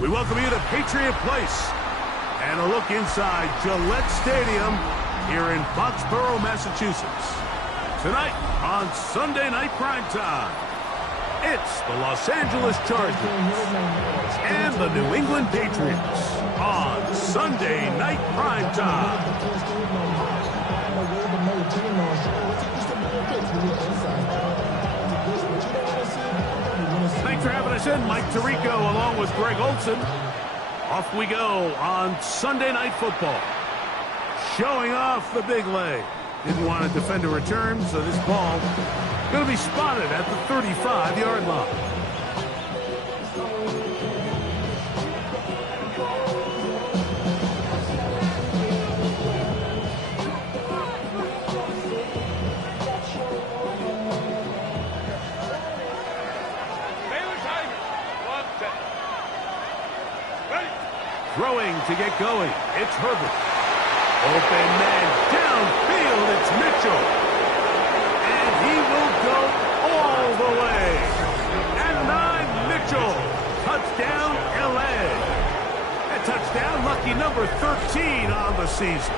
We welcome you to Patriot Place and a look inside Gillette Stadium here in Foxborough, Massachusetts. Tonight on Sunday Night Primetime, it's the Los Angeles Chargers and the New England Patriots on Sunday Night Primetime. Thanks for having us in, Mike Tirico, along with Greg Olson. Off we go on Sunday Night Football. Showing off the big leg. Didn't want to defend a return, so this ball going to be spotted at the 35-yard line. Throwing to get going. It's Herbert. Open man downfield. It's Mitchell. And he will go all the way. And 9, Mitchell. Touchdown, L.A. A touchdown, lucky number 13 on the season.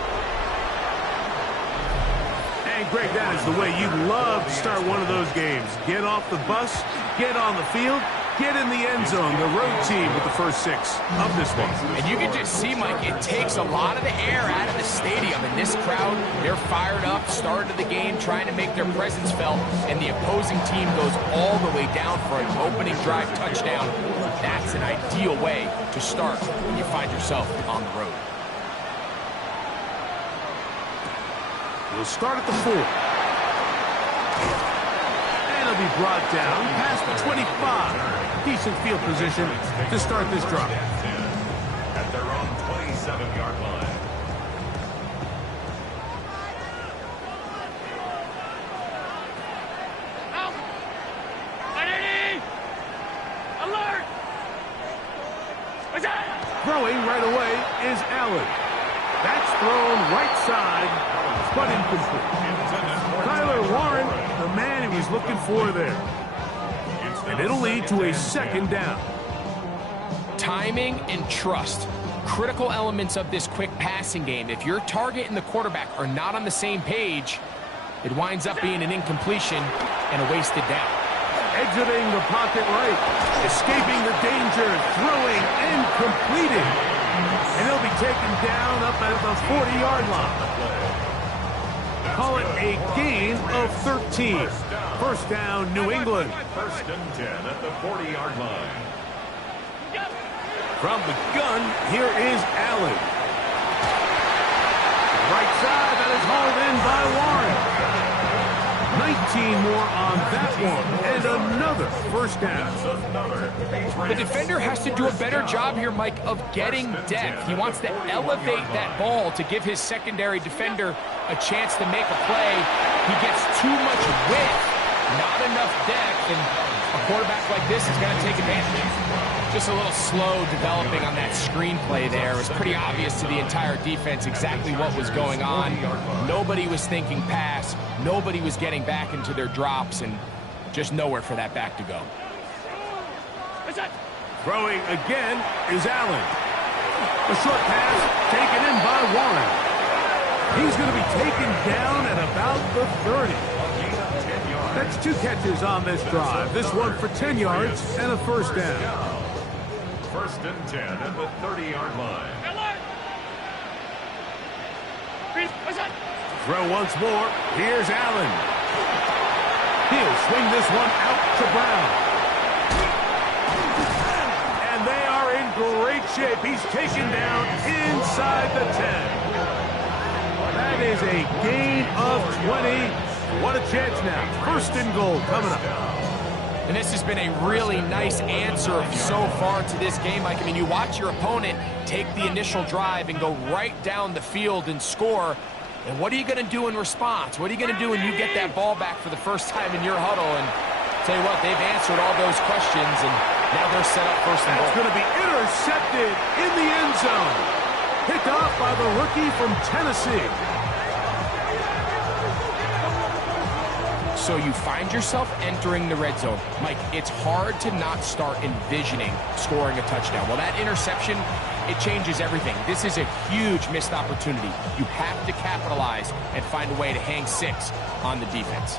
And Greg, that is the way you love to start one of those games. Get off the bus, get on the field, get in the end zone, the road team with the first 6 of this one. And you can just see, Mike, it takes a lot of the air out of the stadium. And this crowd, they're fired up, start of the game, trying to make their presence felt. And the opposing team goes all the way down for an opening drive touchdown. That's an ideal way to start when you find yourself on the road. We'll start at the 4. Be brought down past the 25. Decent field position to start this drive. At their own 27-yard line. Out! Identity! Alert! Throwing right away is Allen. That's thrown right side, but incomplete. Tyler Warren, the man he was looking for there. And it'll lead to a second down. Timing and trust. Critical elements of this quick passing game. If your target and the quarterback are not on the same page, it winds up being an incompletion and a wasted down. Exiting the pocket right. Escaping the danger. Throwing and completing. And he'll be taken down up at the 40-yard line. Call it a gain of 13. First down, New England. First and 10 at the 40-yard line. From the gun, here is Allen. Right side, that is hauled in by Warren. 19 more on that one, and another first down. The defender has to do a better job here, Mike, of getting depth. He wants to elevate that ball to give his secondary defender a chance to make a play. He gets too much width, not enough depth, and a quarterback like this is going to take advantage. Just a little slow developing on that screenplay there. It was pretty obvious to the entire defense exactly what was going on. Nobody was thinking pass. Nobody was getting back into their drops, and just nowhere for that back to go. Throwing again is Allen. The short pass taken in by Warren. He's going to be taken down at about the 30. That's 2 catches on this drive. This one for 10 yards and a first down. First and 10 at the 30-yard line. Throw once more. Here's Allen. He'll swing this one out to Brown. And they are in great shape. He's taken down inside the 10. That is a gain of 20. What a chance now. First and goal coming up. And this has been a really nice answer so far to this game, Mike. I mean, you watch your opponent take the initial drive and go right down the field and score. And what are you going to do in response? What are you going to do when you get that ball back for the first time in your huddle? And tell you what, they've answered all those questions, and now they're set up first and goal. It's going to be intercepted in the end zone. Picked off by the rookie from Tennessee. So you find yourself entering the red zone. Mike, it's hard to not start envisioning scoring a touchdown. Well, that interception, it changes everything. This is a huge missed opportunity. You have to capitalize and find a way to hang 6 on the defense.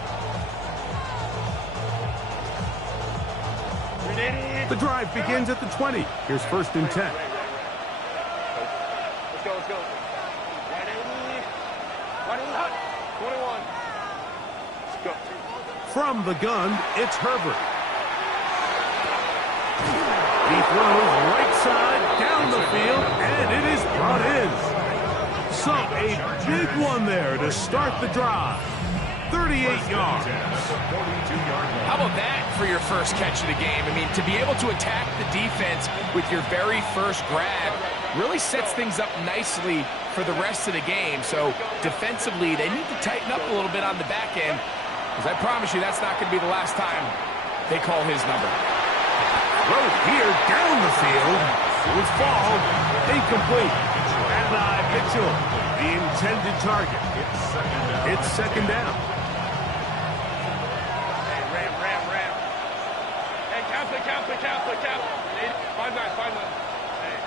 The drive begins at the 20. Here's first and 10. Let's go, let's go. 21. Let's go. From the gun, it's Herbert. He throws right side down the field, and it is brought in. So a big one there to start the drive. 38 yards. How about that for your first catch of the game? I mean, to be able to attack the defense with your very first grab really sets things up nicely for the rest of the game. So defensively, they need to tighten up a little bit on the back end, because I promise you that's not going to be the last time they call his number. Throw here down the field. It was fall. Incomplete. Adonai Mitchell, the intended target. It's second down. Hey, ram. Hey, count. 5-9.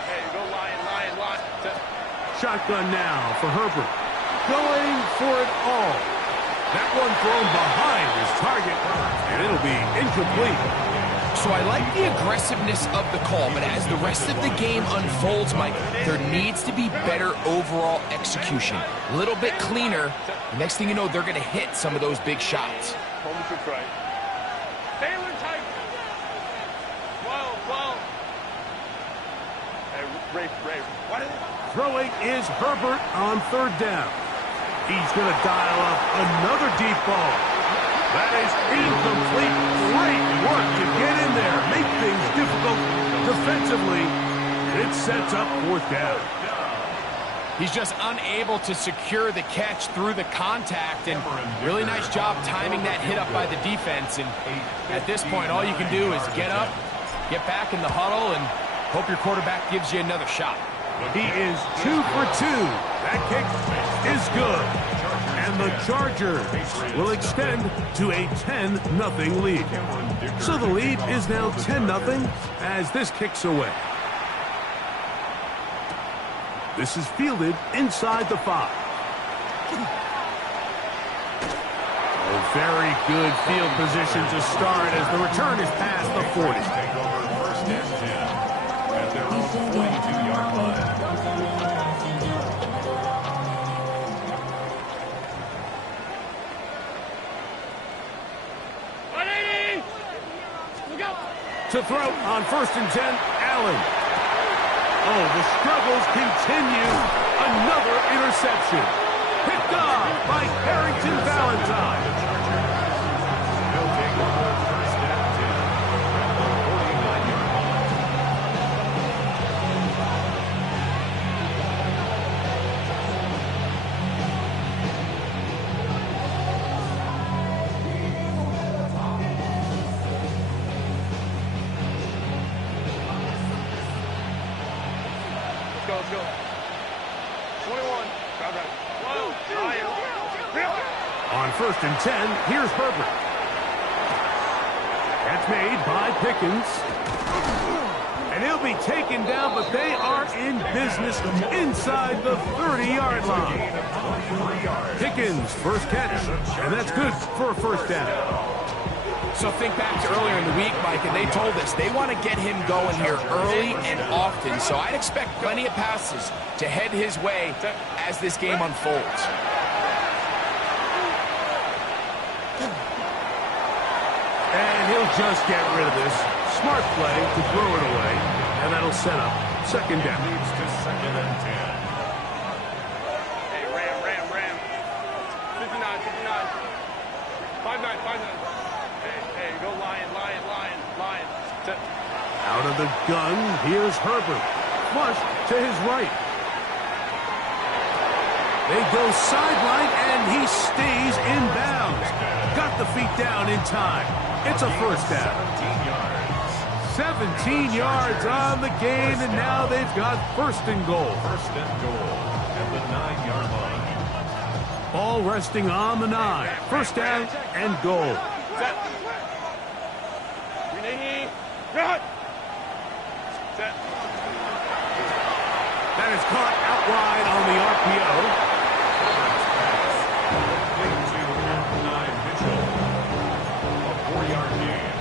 Hey, go lion. Shotgun now for Herbert. Going for it all. That one thrown behind his target, and it'll be incomplete. So I like the aggressiveness of the call, but as the rest of the game unfolds, Mike, there needs to be better overall execution. A little bit cleaner. The next thing you know, they're going to hit some of those big shots. Hold the troops right. Taylor tight. 12. Hey, Ray. What is it? Throwing is Herbert on third down. He's going to dial up another deep ball. That is incomplete. Great work to get in there. Make things difficult defensively. It sets up fourth down. He's just unable to secure the catch through the contact, and really nice job timing that hit up by the defense. And at this point, all you can do is get up, get back in the huddle, and hope your quarterback gives you another shot. He is 2 for 2. That kick is good. And the Chargers will extend to a 10-0 lead. So the lead is now 10-0 as this kicks away. This is fielded inside the 5. A very good field position to start as the return is past the 40. Take over first and 10 at their own 42-yard line. To throw on first and 10, Allen. Oh, the struggles continue. Another interception. Picked off by Harrington Valentine. He'll take over first and 10 at the 49-yard line. Let's go. 21. On first and 10, here's Herbert. That's made by Pickens. And he'll be taken down, but they are in business inside the 30-yard line. Pickens' first catch, and that's good for a first down. So think back to earlier in the week, Mike, and they told us they want to get him going here early and often. So I'd expect plenty of passes to head his way as this game unfolds. And he'll just get rid of this. Smart play to throw it away, and that'll set up second down. Leads to second and 10. Hey, Ram. 59. 5-9. Hey, go Lion. Out of the gun, here's Herbert. Flush to his right. They go sideline, and he stays in bounds. Got the feet down in time. It's a first down. 17 yards on the gain, and now they've got first and goal. First and goal at the 9-yard line. Ball resting on the 9. First down and goal. Set. Set. That is caught out wide on the RPO. Into Mitchell. A 4-yard gain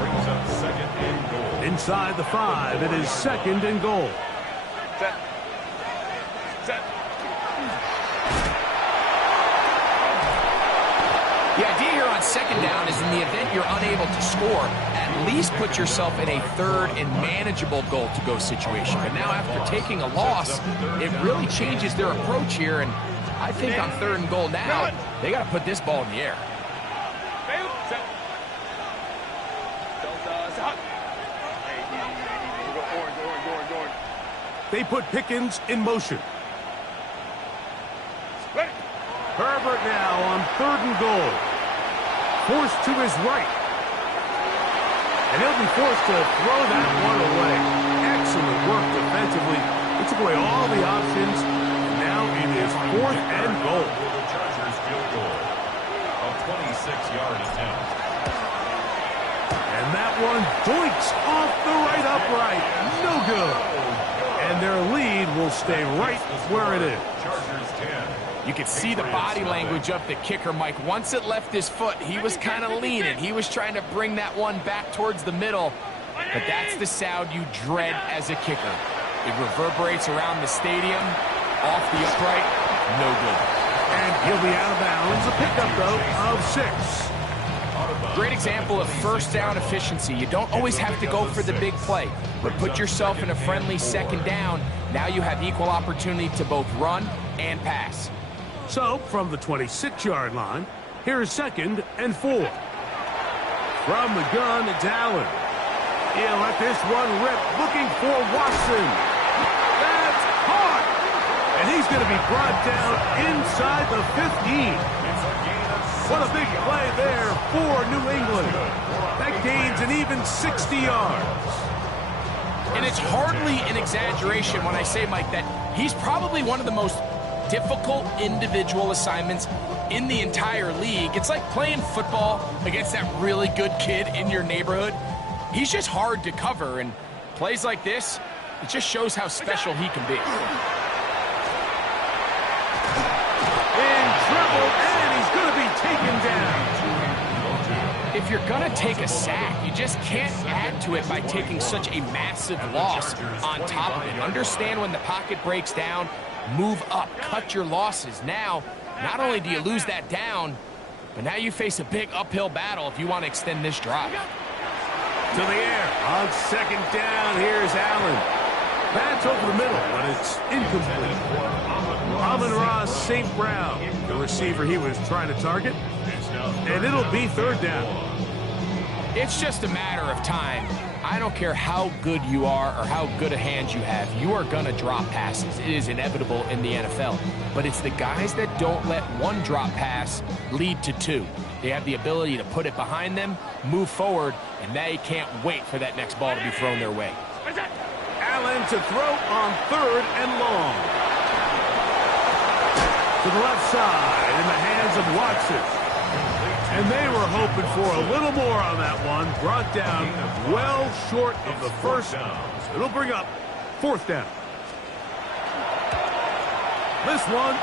brings up second and goal. Inside the 5, it is second and goal. Set. The idea here on second down is in the event you're unable to score, at least put yourself in a third and manageable goal-to-go situation. But now after taking a loss, it really changes their approach here, and I think on third and goal now, they got to put this ball in the air. Orange. They put Pickens in motion. Herbert now on third and goal. Forced to his right. And he'll be forced to throw that one away. Excellent work defensively. He took away all the options. And now it is fourth and goal. The Chargers field goal. A 26-yard attempt. And that one doinks off the right upright. No good. And their lead will stay right where it is. Chargers 10. You could see the body language of the kicker, Mike. Once it left his foot, he was kind of leaning. He was trying to bring that one back towards the middle. But that's the sound you dread as a kicker. It reverberates around the stadium, off the upright, no good. And he'll be out of bounds. A pickup, though, of 6. Great example of first down efficiency. You don't always have to go for the big play, but put yourself in a friendly second down. Now you have equal opportunity to both run and pass. So, from the 26-yard line, here's second and 4. From the gun, it's Allen. He'll let this one rip, looking for Watson. That's caught! And he's going to be brought down inside the 15. What a big play there for New England. That gains an even 60 yards. And it's hardly an exaggeration when I say, Mike, that he's probably one of the most difficult individual assignments in the entire league. It's like playing football against that really good kid in your neighborhood. He's just hard to cover, and plays like this, it just shows how special he can be. In trouble, and he's going to be taken down. If you're going to take a sack, you just can't add to it by taking such a massive loss on top of it. Understand when the pocket breaks down, move up, cut your losses. Now, not only do you lose that down, but now you face a big uphill battle if you want to extend this drive. To the air on second down. Here's Allen. That's over the middle, but it's incomplete. Amon-Ra St. Brown, the receiver he was trying to target. And it'll be third down. It's just a matter of time. I don't care how good you are or how good a hand you have. You are going to drop passes. It is inevitable in the NFL. But it's the guys that don't let one drop pass lead to 2. They have the ability to put it behind them, move forward, and they can't wait for that next ball to be thrown their way. Allen to throw on third and long. To the left side in the hands of Watson. And they were hoping for a little more on that one. Brought down well short of the first. It'll bring up 4th down. This one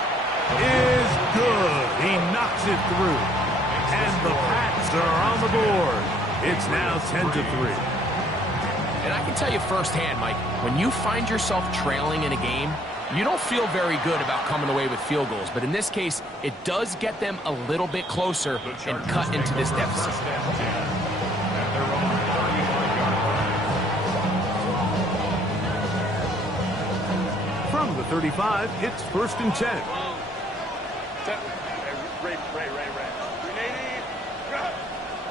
is good. He knocks it through. And the Pats are on the board. It's now 10-3. And I can tell you firsthand, Mike, when you find yourself trailing in a game, you don't feel very good about coming away with field goals. But in this case, it does get them a little bit closer and cut into this deficit. From the 35, it's 1st and 10. Ray.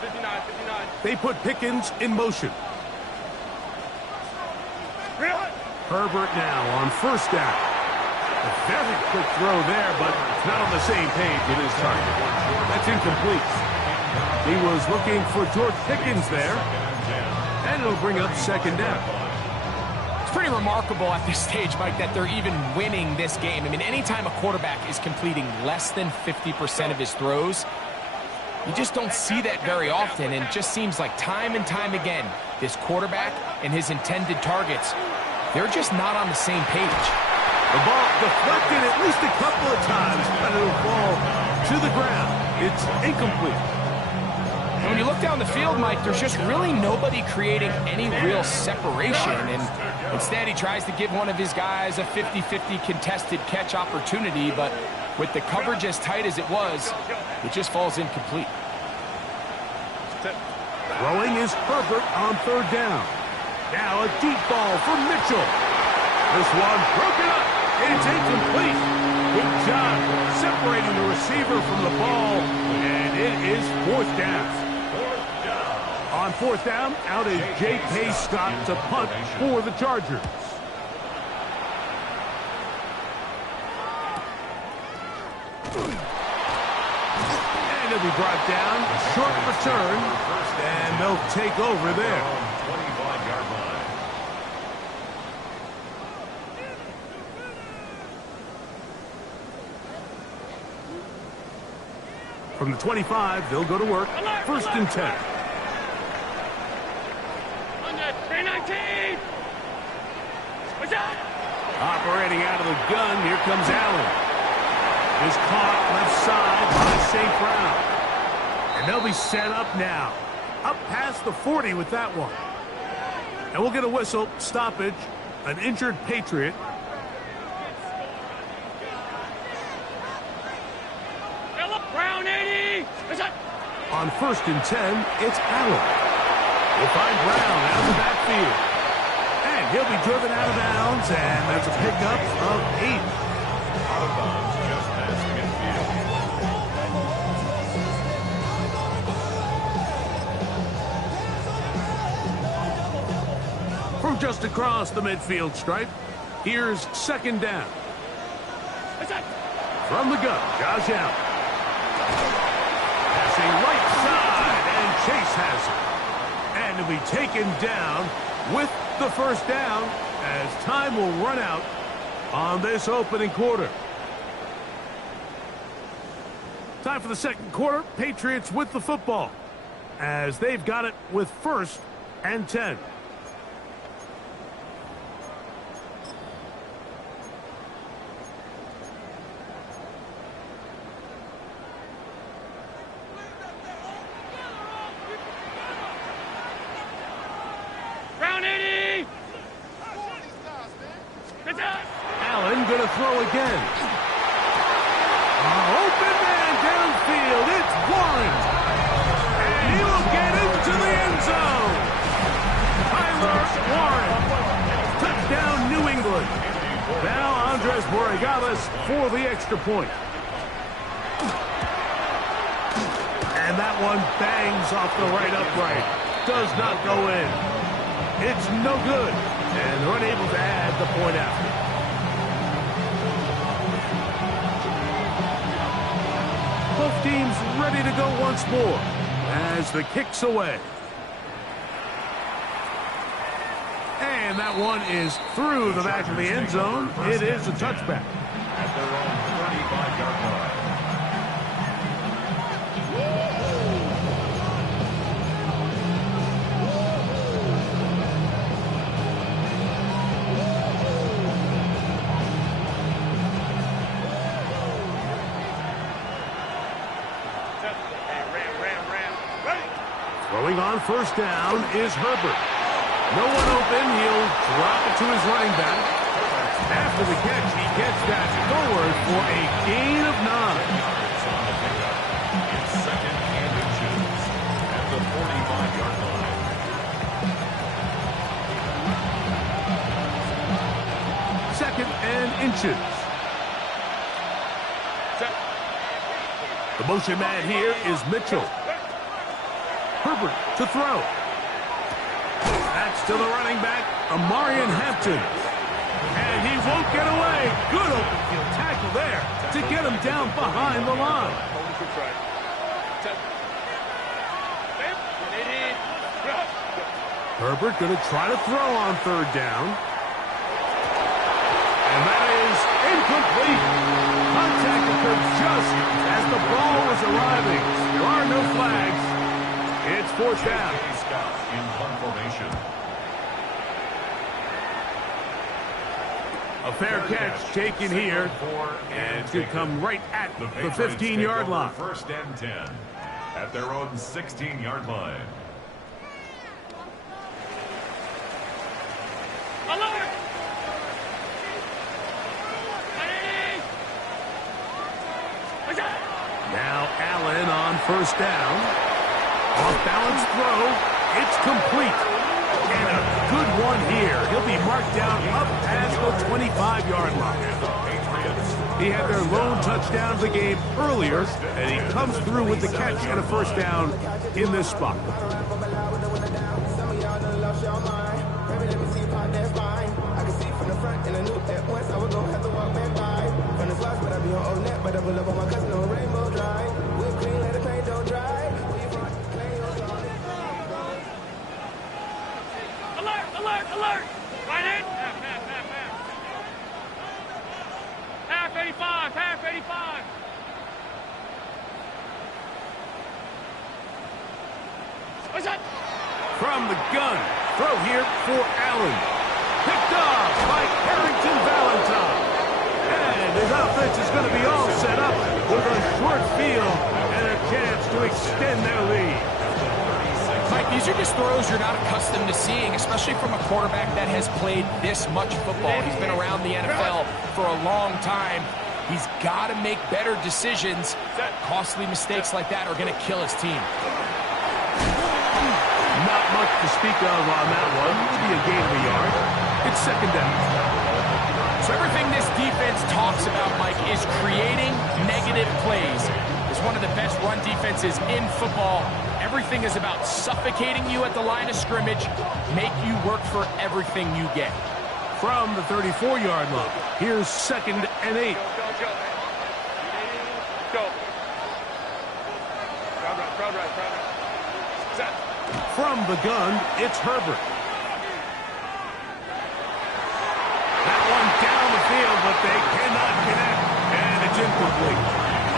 59. They put Pickens in motion. Herbert now on 1st down. A very quick throw there, but it's not on the same page with his target. That's incomplete. He was looking for George Pickens there, and it'll bring up 2nd down. It's pretty remarkable at this stage, Mike, that they're even winning this game. I mean, anytime a quarterback is completing less than 50% of his throws, you just don't see that very often, and it just seems like time and time again, this quarterback and his intended targets, they're just not on the same page. The ball deflected at least a couple of times, but it'll fall to the ground. It's incomplete. And when you look down the field, Mike, there's just really nobody creating any real separation, and instead he tries to give one of his guys a 50-50 contested catch opportunity, but with the coverage as tight as it was, it just falls incomplete. Throwing is Herbert on 3rd down. Now a deep ball for Mitchell. This one broken up. It's incomplete. Good job separating the receiver from the ball, and it is 4th down. On 4th down, out is J.K. Scott to punt for the Chargers. And he'll be brought down. Short return, and they'll take over there. 25-yard line. From the 25, they'll go to work. 1st and 10. 319. Operating out of the gun, here comes Allen. Is caught left side by St. Brown. And they'll be set up now. Up past the 40 with that one. And we'll get a whistle, stoppage, an injured Patriot. Brown 80. On 1st and 10, it's Allen. We'll find Brown out of the backfield. And he'll be driven out of bounds, and that's a pickup of 8. Out of bounds just past midfield. From just across the midfield stripe, here's 2nd down. From the gun, Josh Allen. Passing right side, and Chase has it. And to be taken down with the 1st down as time will run out on this opening quarter. Time for the 2nd quarter. Patriots with the football as they've got it with 1st and 10. Allen going to throw again. Open man downfield. It's Warren. And he will get into the end zone. Tyler Warren. Touchdown, New England. Now Andres Borregales for the extra point. And that one bangs off the right upright. Does not go in. It's no good. And they're unable to add the point after. Both teams ready to go once more as the kick's away. And that one is through the back of the end zone. It is a touchback. At their own 35-yard line. Throwing on first down is Herbert. No one open. He'll drop it to his running back. After the catch, he gets that forward for a gain of 9. It's second and inches at the 45-yard line. Second and inches. The motion man here is Mitchell. Herbert to throw. That's to the running back, Amarian Hampton. And he won't get away. Good open field tackle there to get him down behind the line. Herbert going to try to throw on third down. And that is incomplete. Contact occurred just as the ball was arriving. There are no flags. It's fourth down. In punt formation. A fair catch taken here. And it's going to come right at the 15-yard line. First and 10 at their own 16-yard line. Now Allen on first down. Off-balance throw. It's complete. And a good one here. He'll be marked down up past the 25-yard line. He had their lone touchdown of the game earlier, and he comes through with the catch and a first down in this spot. Alert! Right in! Half 85! What's that? From the gun, throw here for Allen. Picked off by Harrington Valentine. And his offense is going to be all set up with a short field and a chance to extend their lead. Mike, these are just throws you're not accustomed to seeing, especially from a quarterback that has played this much football. He's been around the NFL for a long time. He's got to make better decisions. Costly mistakes like that are going to kill his team. Not much to speak of on that one. Maybe a gain of a yard. It's second down. So everything this defense talks about, Mike, is creating negative plays. It's one of the best run defenses in football. Everything is about suffocating you at the line of scrimmage, make you work for everything you get. From the 34-yard line, here's second and 8. Go. Crowd right. Set. From the gun, it's Herbert. That one down the field, but they cannot connect, and it's incomplete.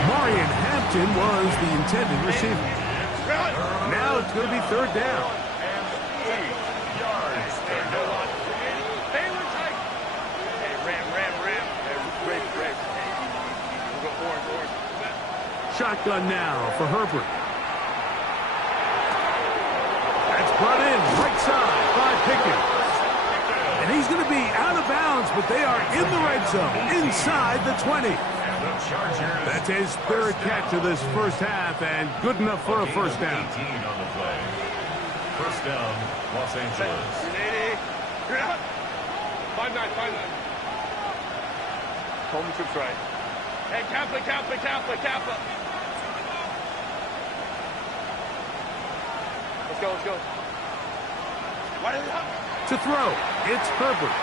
Amarian Hampton was the intended receiver. Now it's going to be third down. Shotgun now for Herbert. That's brought in right side by Pickens. And he's going to be out of bounds, but they are in the red zone, inside the 20. That's his third catch of this first half, and good enough for a first down. 18 on the play. First down, Los Angeles. 5-9. Home troops right. Hey, Kappa. Let's go. To throw, it's Herbert.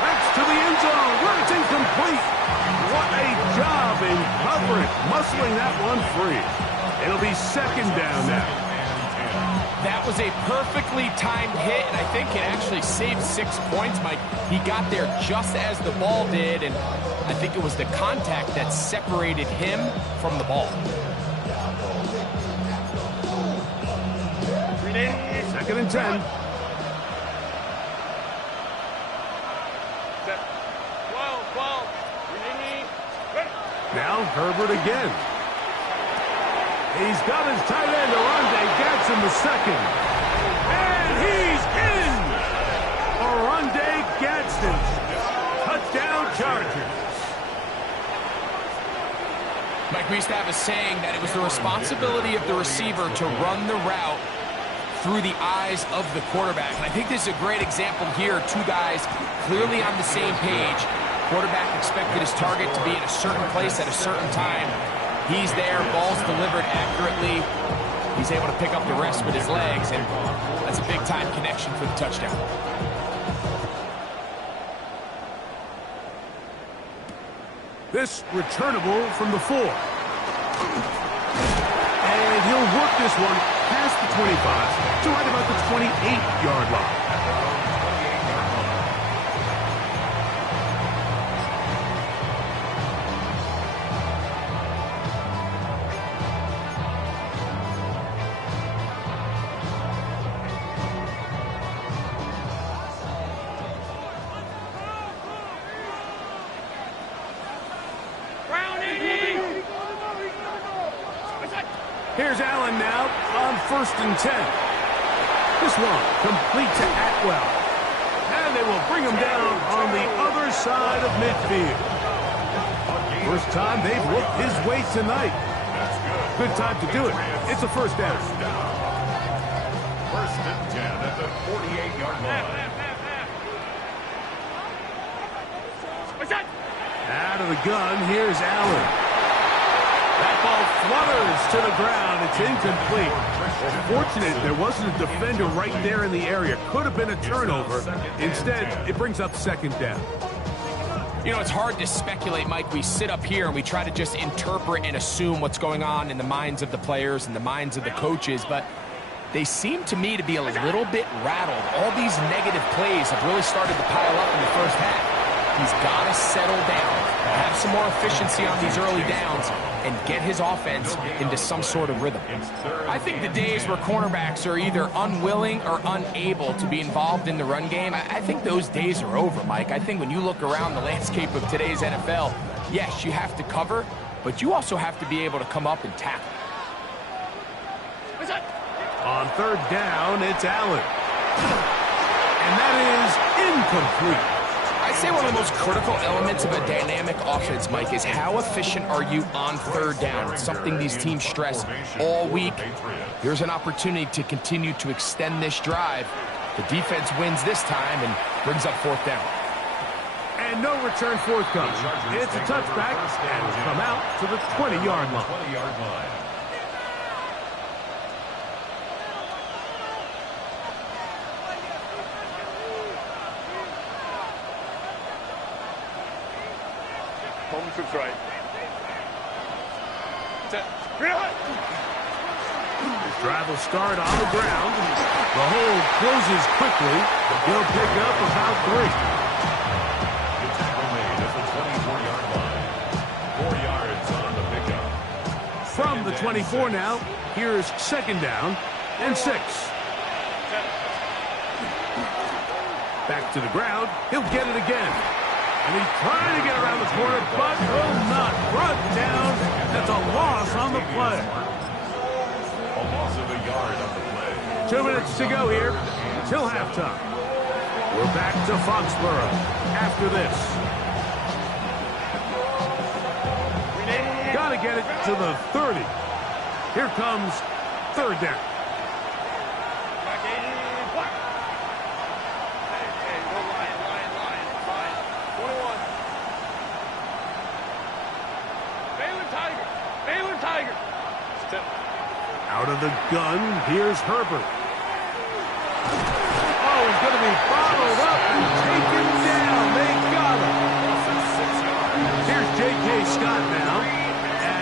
That's to the end zone, where it's incomplete. What a job in covering, muscling that one free. It'll be second down now. That was a perfectly timed hit, and I think it actually saved 6 points, Mike. He got there just as the ball did, and I think it was the contact that separated him from the ball. Second and 10. Now Herbert again. He's got his tight end, Oronde Gadsden the second. And he's in! Oronde Gadsden. Touchdown Chargers. Mike, we used to have a saying that it was the responsibility of the receiver to run the route through the eyes of the quarterback. And I think this is a great example here. Two guys clearly on the same page. Quarterback expected his target to be in a certain place at a certain time. He's there, ball's delivered accurately. He's able to pick up the rest with his legs, and that's a big-time connection for the touchdown. This returnable from the 4. And he'll work this one past the 25 to right about the 28-yard line. Here's Allen now on 1st and 10. This one complete to Atwell. And they will bring him down on the other side of midfield. First time they've looked his way tonight. Good time to do it. It's a first down. 1st and 10 at the 48-yard line. Out of the gun, here's Allen. That ball flutters to the ground. It's incomplete. Well, fortunate there wasn't a defender right there in the area. Could have been a turnover. Instead, it brings up 2nd down. You know, it's hard to speculate, Mike. We sit up here and we try to just interpret and assume what's going on in the minds of the players and the minds of the coaches, but they seem to me to be a little bit rattled. All these negative plays have really started to pile up in the first half. He's got to settle down, have some more efficiency on these early downs, and get his offense into some sort of rhythm. I think the days where cornerbacks are either unwilling or unable to be involved in the run game, I think those days are over, Mike. I think when you look around the landscape of today's NFL, yes, you have to cover, but you also have to be able to come up and tackle. On 3rd down, it's Allen. And that is incomplete. I'd say one of the most critical elements of a dynamic offense, Mike, is how efficient are you on 3rd down? It's something these teams stress all week. Here's an opportunity to continue to extend this drive. The defense wins this time and brings up 4th down. And no return forthcoming. It's a touchback, and will come out to the 20-yard line. Home to right. This drive will start on the ground. The hold closes quickly. He'll pick up about 3. The tackle made at the 24-yard line. 4 yards on the pickup. From the 24 now, here's 2nd down and 6. Back to the ground. He'll get it again. And he's trying to get around the corner, but will not. Brought down. That's a loss on the play. A loss of a yard on the play. 2 minutes to go here till halftime. We're back to Foxborough after this. Got to get it to the 30. Here comes 3rd down. Out of the gun, here's Herbert. Oh, he's going to be followed up and taken down. They got him. Here's J.K. Scott now,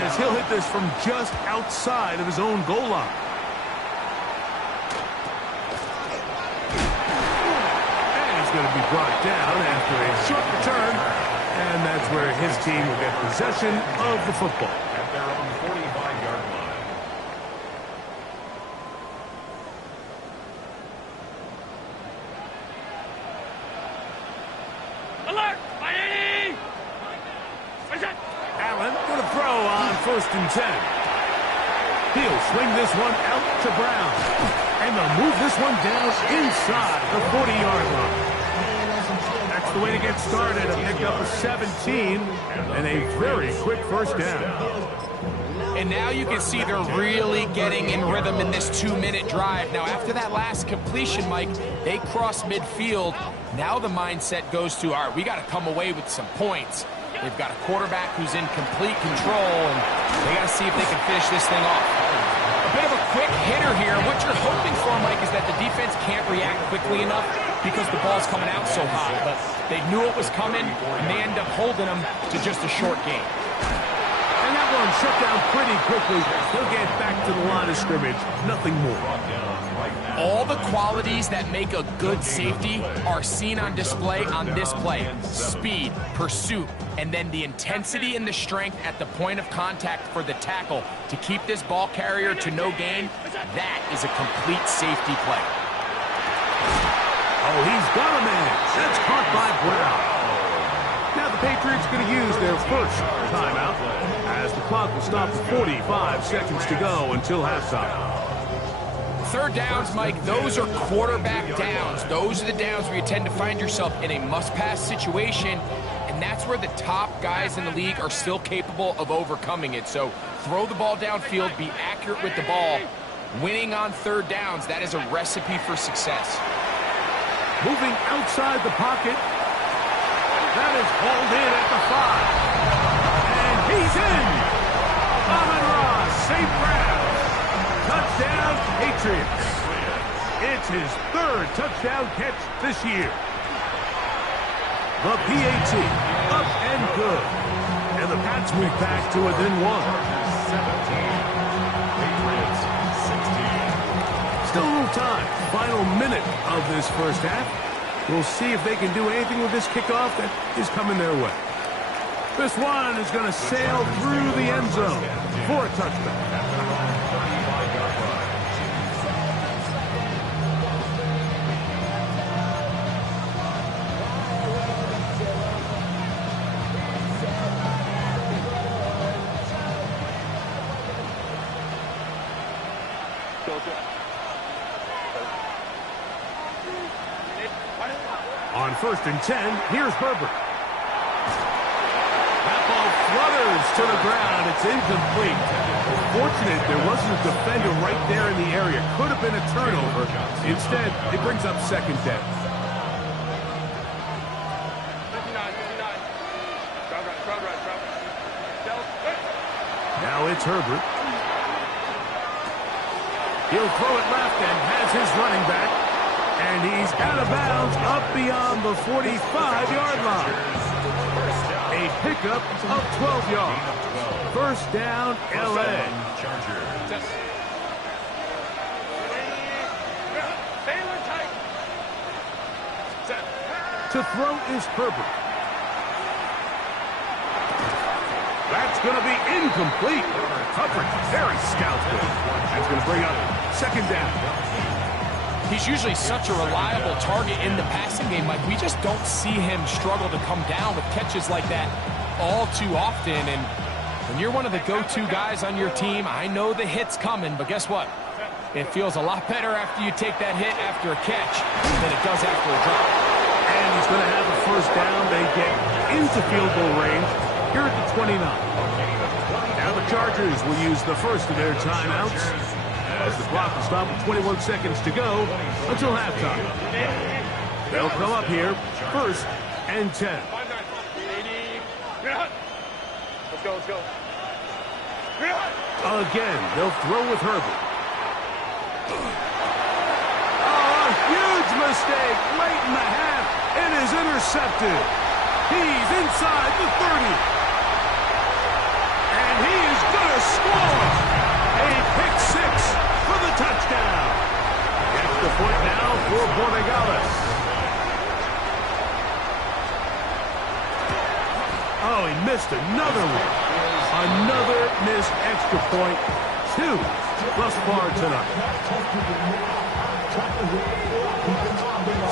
as he'll hit this from just outside of his own goal line. And he's going to be brought down after a short return, and that's where his team will get possession of the football. At their own 45-yard line. Allen going to throw on 1st and 10. He'll swing this one out to Brown. And they'll move this one down inside the 40-yard line. That's the way to get started. A pickup of 17 and a very quick first down. And now you can see they're really getting in rhythm in this 2-minute drive. Now, after that last completion, Mike, they cross midfield. Now the mindset goes to, all right, we got to come away with some points. They've got a quarterback who's in complete control, and they got to see if they can finish this thing off. A bit of a quick hitter here. What you're hoping for, Mike, is that the defense can't react quickly enough because the ball's coming out so hot. But they knew it was coming, and they end up holding them to just a short game. And that one shut down pretty quickly. They'll get back to the line of scrimmage. Nothing more. All the qualities that make a good safety are seen on display on this play. Speed, pursuit, and then the intensity and the strength at the point of contact for the tackle to keep this ball carrier to no gain. That is a complete safety play. Oh, he's got a man. That's caught by Brown. Now the Patriots going to use their first timeout as the clock will stop at 45 seconds to go until halftime. Third downs, Mike, those are quarterback downs. Those are the downs where you tend to find yourself in a must-pass situation, and that's where the top guys in the league are still capable of overcoming it. So throw the ball downfield, be accurate with the ball. Winning on third downs, that is a recipe for success. Moving outside the pocket. That is hauled in at the 5. And he's in. Amon-Ra, St. Brown. Touchdown, Patriots. It's his third touchdown catch this year. The PAT, up and good. And the Pats move back to within 1. 17. Patriots 16. Still a little time. Final minute of this first half. We'll see if they can do anything with this kickoff that is coming their way. This one is going to sail through the end zone for a touchdown. On 1st and 10, here's Herbert. That ball flutters to the ground. It's incomplete. Fortunate there wasn't a defender right there in the area. Could have been a turnover. Instead, it brings up second down. Now it's Herbert. He'll throw it left and has his running back. And he's out of bounds up beyond the 45-yard line. A pickup of 12 yards. First down, L.A. To throw is Herbert. That's going to be incomplete. Coverage very scouted. That's going to bring up second down. He's usually such a reliable target in the passing game. Like, we just don't see him struggle to come down with catches like that all too often. And when you're one of the go-to guys on your team, I know the hit's coming, but guess what? It feels a lot better after you take that hit after a catch than it does after a drop. And he's going to have a first down. They get into field goal range here at the 29. Now the Chargers will use the first of their timeouts as the clock will stop with 21 seconds to go until halftime. They'll come up here, 1st and 10. Let's go. Again, they'll throw with Herbert. Oh, a huge mistake late in the half. It is intercepted. He's inside the 30. And he is going to score. A pick 6 for the touchdown. Gets the point now for Borregales. Oh, he missed another one. Another missed extra point. 2 thus far tonight.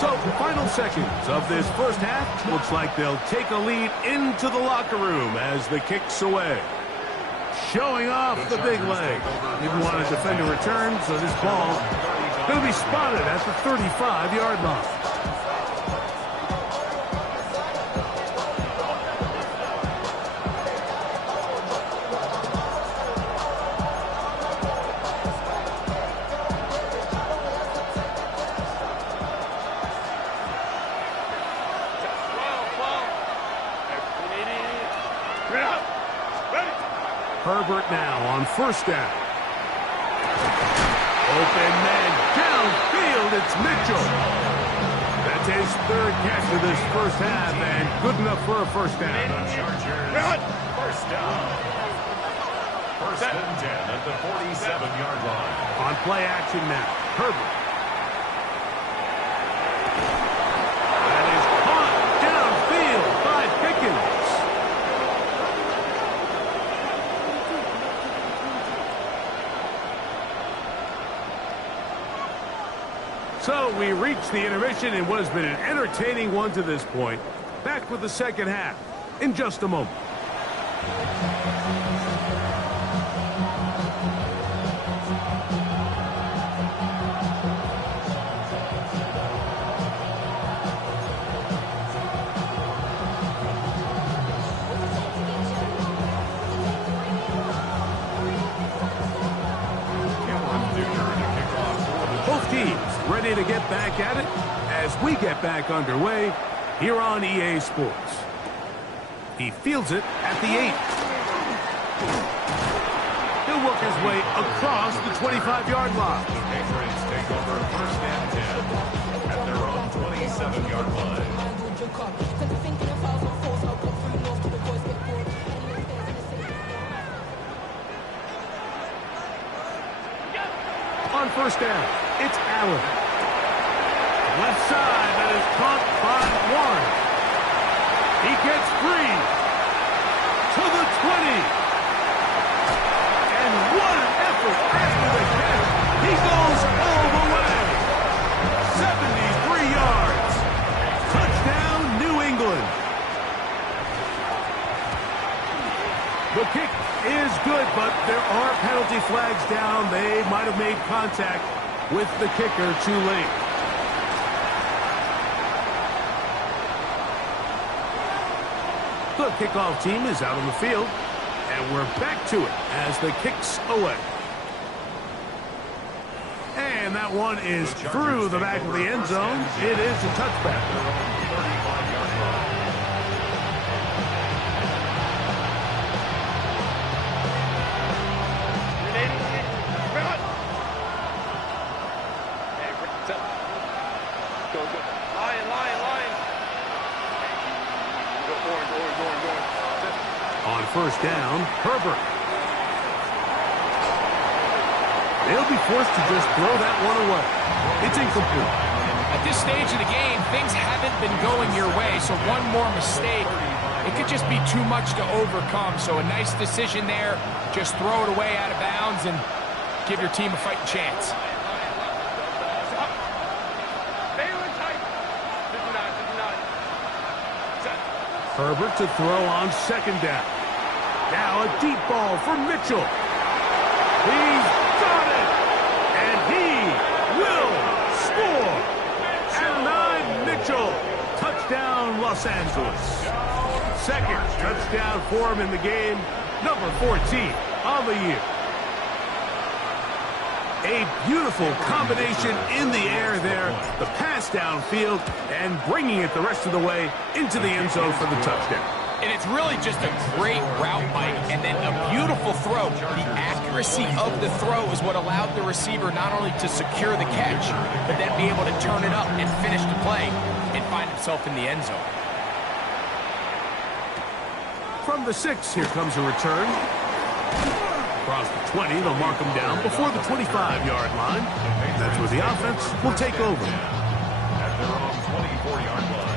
So, final seconds of this first half. Looks like they'll take a lead into the locker room as the kick's away. showing off the big leg. Didn't want a defender return, so this ball going to be spotted at the 35-yard line. Herbert now on first down. Open man downfield, it's Mitchell. That's his third catch of this first half and good enough for a first down. First down. First and 10 at the 47-yard line. On play action now, Herbert. That is caught downfield by Pickens. So we reach the intermission in what has been an entertaining one to this point. Back with the second half in just a moment. Both teams ready to get back at it as we get back underway here on EA Sports. He fields it at the 8. He'll work his way across the 25-yard line. The Patriots take over first and 10 at their own 27-yard line. On first down, it's Allen. Left side, that is caught by Warren. He gets free to the 20. And what an effort after the catch. He goes all the way. 73 yards. Touchdown, New England. The kick is good, but there are penalty flags down. They might have made contact with the kicker too late. The kickoff team is out on the field, and we're back to it as the kick's away. And that one is through the back of the end zone. It is a touchback. On first down, Herbert. They'll be forced to just throw that one away. It's incomplete. At this stage of the game, things haven't been going your way, so one more mistake, it could just be too much to overcome. So a nice decision there. Just throw it away out of bounds and give your team a fighting chance. Herbert to throw on second down. Now a deep ball for Mitchell. He's got it! And he will score! And 9, Mitchell. Touchdown, Los Angeles. Second touchdown for him in the game. Number 14 on the year. A beautiful combination in the air there. The pass downfield and bringing it the rest of the way into the end zone for the touchdown. And it's really just a great route, Mike, and then a beautiful throw. The accuracy of the throw is what allowed the receiver not only to secure the catch, but then be able to turn it up and finish the play and find himself in the end zone. From the 6, here comes a return. Across the 20, they'll mark him down before the 25-yard line. That's where the offense will take over. At their own 24-yard line.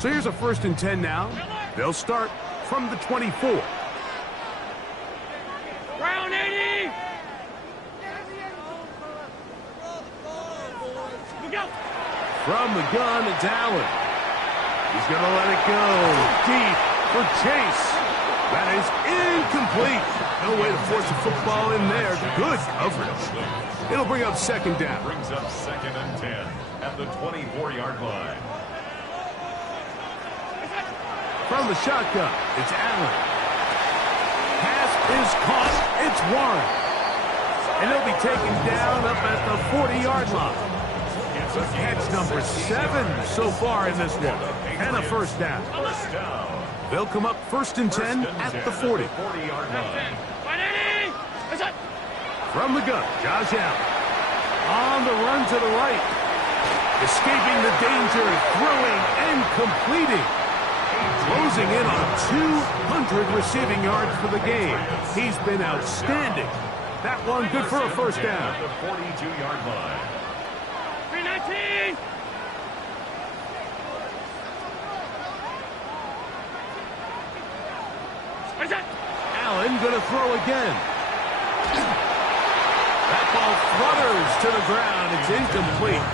So here's a first and 10 now. They'll start from the 24. Round 80! From the gun, it's Allen. He's going to let it go deep for Chase. That is incomplete. No way to force a football in there. Good coverage. It'll bring up second down. Brings up 2nd and 10 at the 24-yard line. From the shotgun, it's Allen. Pass is caught. It's Warren. And he'll be taken down up at the 40-yard line. Catch number 7 so far in this one. And a first down. They'll come up 1st and 10 at the 40. From the gun, Josh Allen. On the run to the right. Escaping the danger, throwing and completing. Closing in on 200 receiving yards for the game. He's been outstanding. That one good for a first down. The 42-yard line. 319! Allen gonna throw again. That ball flutters to the ground. It's incomplete.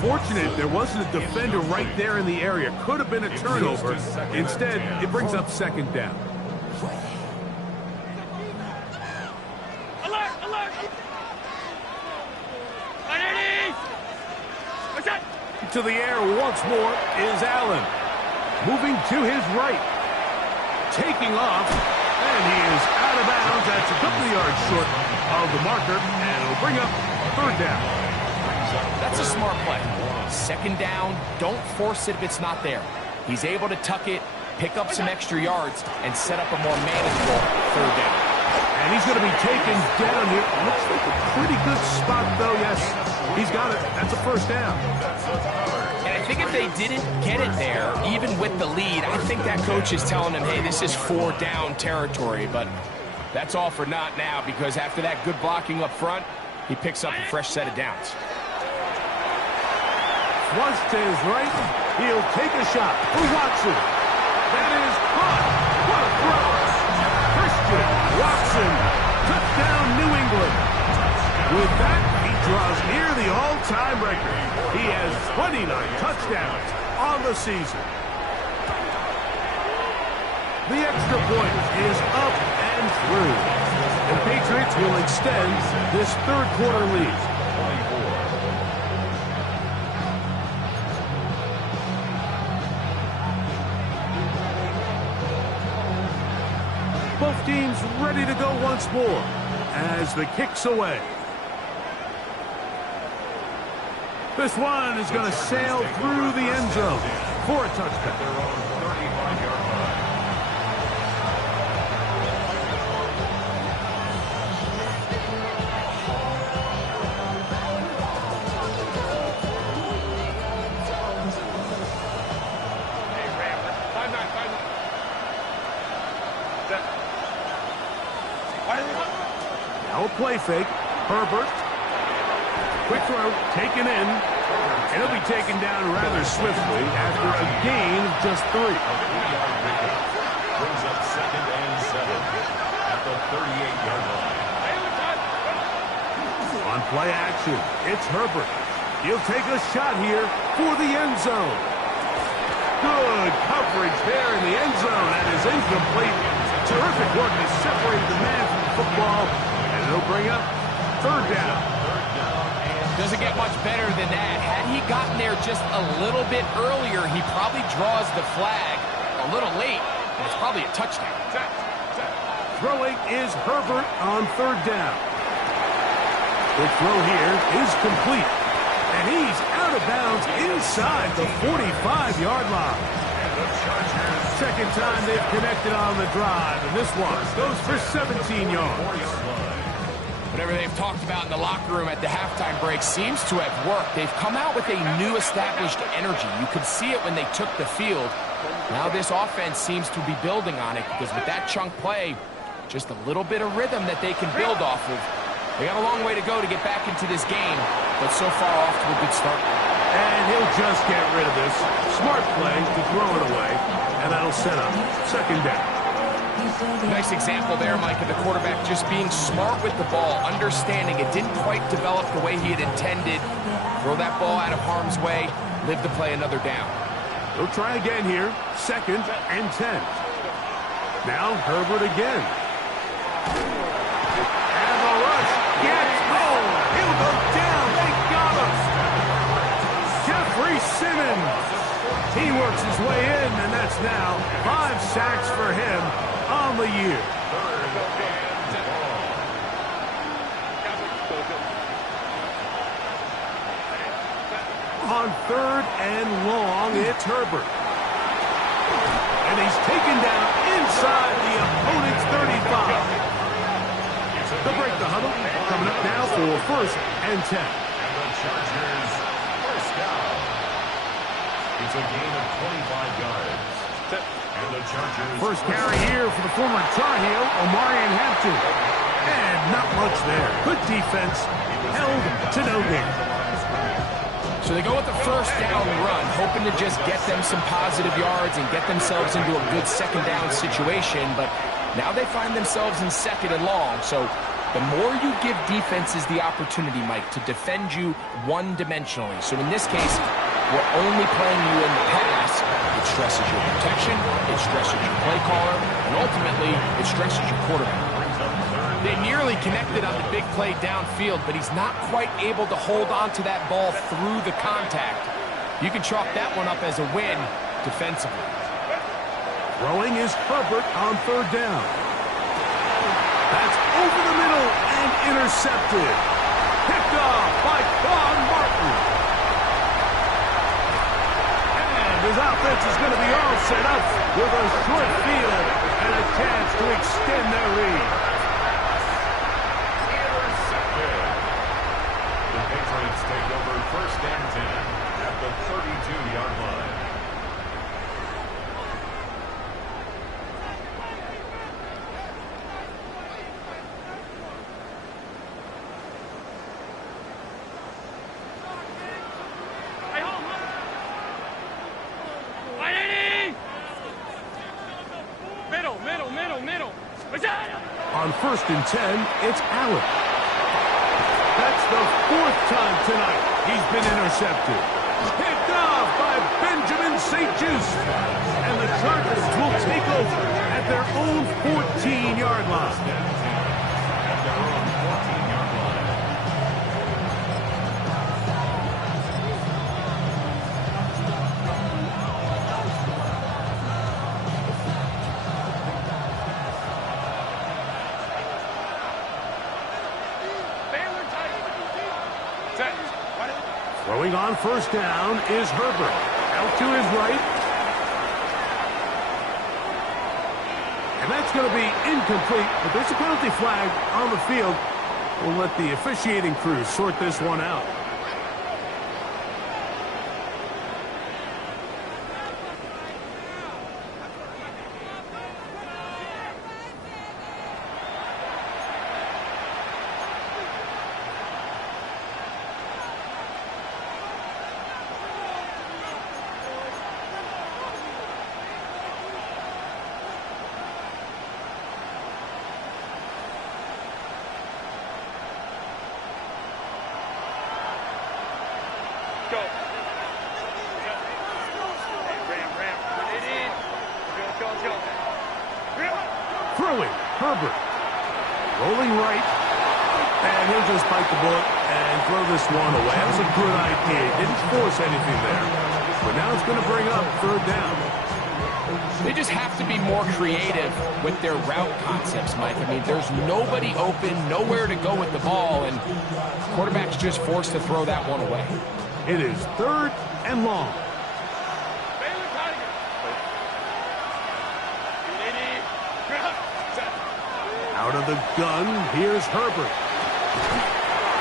Fortunate there wasn't a defender right there in the area. Could have been a turnover. Instead, it brings up second down. Alert! Alert! 180! To the air once more is Allen. Moving to his right. Taking off. And he is out of bounds. That's a couple of yards short of the marker. And it'll bring up third down. That's a smart play. Second down, don't force it if it's not there. He's able to tuck it, pick up some extra yards, and set up a more manageable third down. And he's going to be taken down here. Looks like a pretty good spot, though. Yes, he's got it. That's a first down. And I think if they didn't get it there, even with the lead, I think that coach is telling him, hey, this is 4 down territory. But that's all for naught now, because after that good blocking up front, he picks up a fresh set of downs. Flush to his right. He'll take a shot for Watson. That is caught. What a throw. Christian Watson. Touchdown, New England. With that, he draws near the all-time record. He has 29 touchdowns on the season. The extra point is up and through. The Patriots will extend this third quarter lead. Both teams ready to go once more as the kick's away. This one is going to sail through the end zone for a touchdown. Now a play fake. Herbert. Quick throw, taken in. And he'll be taken down rather swiftly after a gain of just 3. Brings up 2nd and 7 at the 38-yard line. On play action, it's Herbert. He'll take a shot here for the end zone. Good coverage there in the end zone. That is incomplete. Terrific work to separate the man from the football. And it'll bring up third down. Doesn't get much better than that. Had he gotten there just a little bit earlier, he probably draws the flag a little late, and it's probably a touchdown. Throwing is Herbert on third down. The throw here is complete. And he's out of bounds inside the 45-yard line. Second time they've connected on the drive, and this one goes for 17 yards. Whatever they've talked about in the locker room at the halftime break seems to have worked. They've come out with a new established energy. You could see it when they took the field. Now this offense seems to be building on it because with that chunk play, just a little bit of rhythm that they can build off of. They got a long way to go to get back into this game, but so far off to a good start. And he'll just get rid of this. Smart play to throw it away, and that'll set up second down. Nice example there, Mike, of the quarterback just being smart with the ball, understanding it didn't quite develop the way he had intended. Throw that ball out of harm's way, live to play another down. He'll try again here, 2nd and 10. Now Herbert again. And the rush gets home. He'll go down. They got him. Jeffrey Simmons. He works his way in, and that's now 5 sacks for him on the year. On 3rd and long, it's Herbert. And he's taken down inside the opponent's 35. They'll break the huddle. Coming up now for 1st and 10. And the Chargers first down. It's a gain of 25 yards. And the Chargers First carry here for the former Tar Heel, Omarion Hampton. And not much there. Good defense. Held to no gain. So they go with the first down run, hoping to just get them some positive yards and get themselves into a good second down situation. But now they find themselves in 2nd and long. So the more you give defenses the opportunity, Mike, to defend you one-dimensionally. So in this case, we're only playing you in the pass. It stresses your protection, it stresses your play caller, and ultimately, it stresses your quarterback. They nearly connected on the big play downfield, but he's not quite able to hold on to that ball through the contact. You can chalk that one up as a win defensively. Throwing is Herbert on 3rd down. That's over the middle and intercepted. Picked off by Quan Martin. And his offense is going to be all set up with a short field and a chance to extend their lead. take over 1st and 10 at the 32-yard line. On 1st and 10, it's Allen. That's the 4th time tonight he's been intercepted. Picked off by Benjamin St. Just. And the Chargers will take over at their own 14-yard line. Throwing on 1st down is Herbert. Out to his right. And that's going to be incomplete, but there's a penalty flag on the field. We'll let the officiating crew sort this one out. Throwing, Herbert. Rolling right. And he'll just bite the bullet and throw this one away. That was a good idea. Didn't force anything there. But now it's going to bring up 3rd down. They just have to be more creative with their route concepts, Mike. I mean, there's nobody open, nowhere to go with the ball, and quarterback's just forced to throw that one away. It is 3rd and long. Out of the gun, here's Herbert.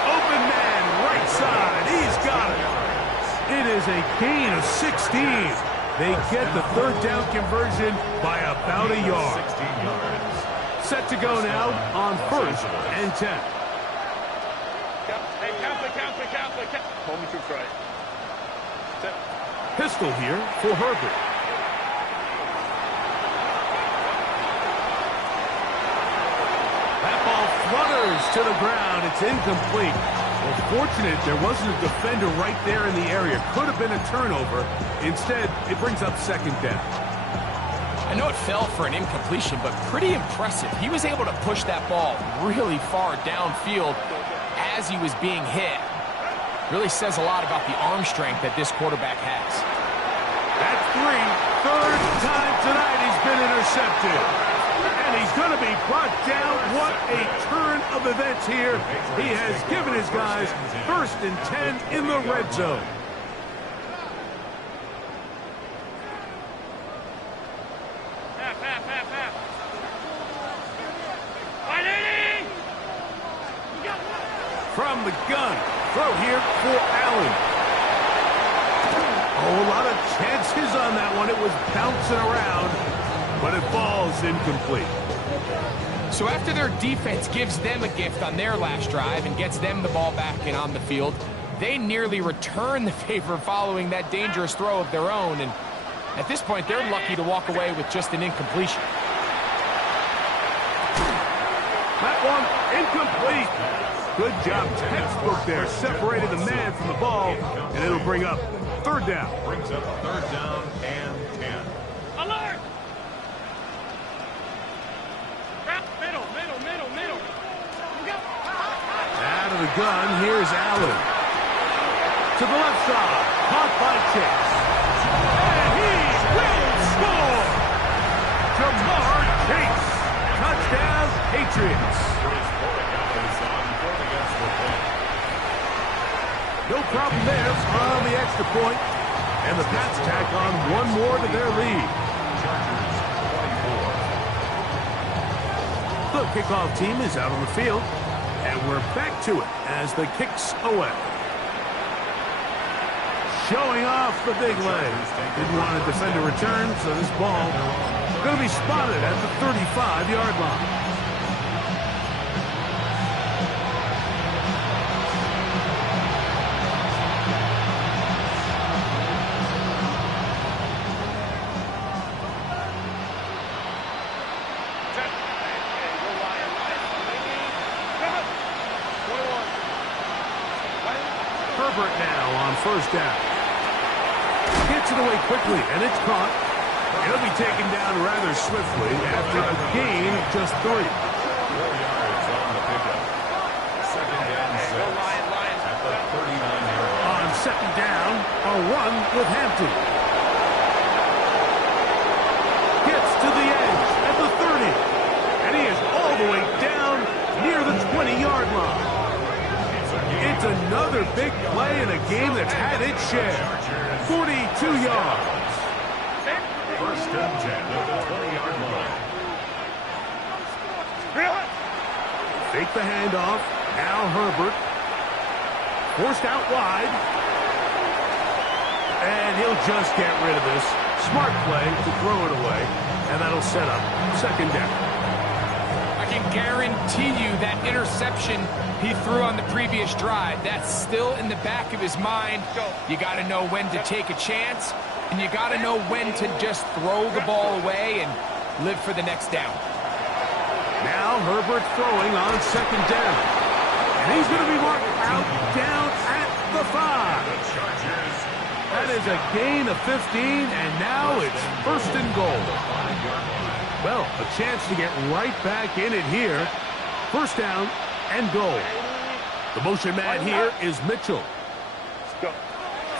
Open man, right side, he's got it. It is a gain of 16. They get the 3rd down conversion by about a yard. 16 yards. Set to go now on 1st and 10. Pistol here for Herbert. That ball flutters to the ground. It's incomplete. Well, fortunate there wasn't a defender right there in the area. Could have been a turnover. Instead, it brings up 2nd down. I know it fell for an incompletion, but pretty impressive. He was able to push that ball really far downfield as he was being hit. Really says a lot about the arm strength that this quarterback has. That's 3. Third time tonight he's been intercepted. And he's going to be brought down. What a turn of events here. He has given his guys 1st and 10 in the red zone. From the gun, throw here for Allen. Oh, a lot of chances on that one. It was bouncing around, but it falls incomplete. So after their defense gives them a gift on their last drive and gets them the ball back and on the field, they nearly return the favor following that dangerous throw of their own. And at this point, they're lucky to walk away with just an incompletion. That one incomplete. Good job, textbook there. Separated the man from the ball, and it'll bring up 3rd down. Brings up 3rd down and 10. Alert! Middle. Out of the gun, here's Allen. To the left side, caught by Chase. And he will score! Jamar Chase. Touchdown, Patriots. No problem there on the extra point. And the Pats tack on one more to their lead. The kickoff team is out on the field. And we're back to it as the kick's away. Showing off the big leg. Didn't want to defend a return, so this ball going to be spotted at the 35-yard line. Herbert now on 1st down. Gets it away quickly, and it's caught. It'll be taken down rather swiftly after a gain of just 3. 4 yards on the pickup. 2nd and 6 at the 39-yard line. On 2nd down, a run with Hampton. Gets to the edge at the 30. And he is all the way down near the 20-yard line. It's another big play in a game that's had its share. 42 yards. 1st and 10 at the 20-yard line. Fake the handoff. Now Herbert. Forced out wide. And he'll just get rid of this. Smart play to throw it away. And that'll set up 2nd down. I can guarantee you that interception he threw on the previous drive, that's still in the back of his mind. You got to know when to take a chance, and you got to know when to just throw the ball away and live for the next down. Now Herbert throwing on 2nd down. And he's going to be marked out down at the 5. That is a gain of 15, and now it's 1st and goal. Well, a chance to get right back in it here. 1st down and goal. The motion man here is Mitchell.